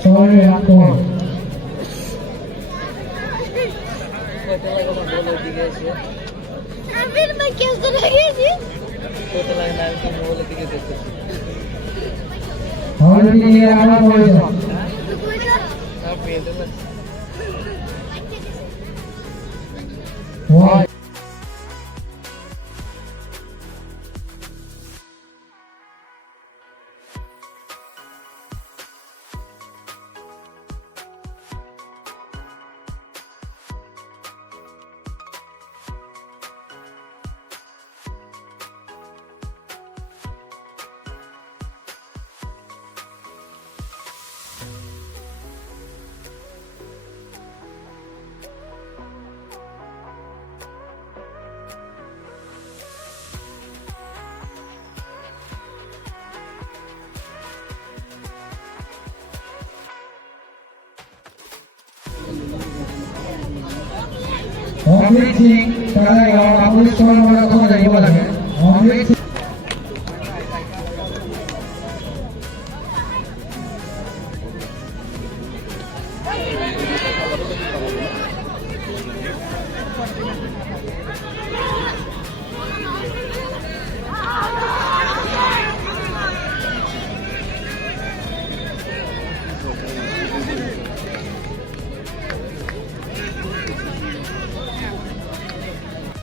Sorry, Apple. Amir मैं कैसे लगी थी? तो लगा ना कि बोले दिखे देखते और भी ये आना पड़ेगा ना पेड़ में वाह অমৃত সিং তারা অমৃত শর্মার কথা বলা যায় অমৃত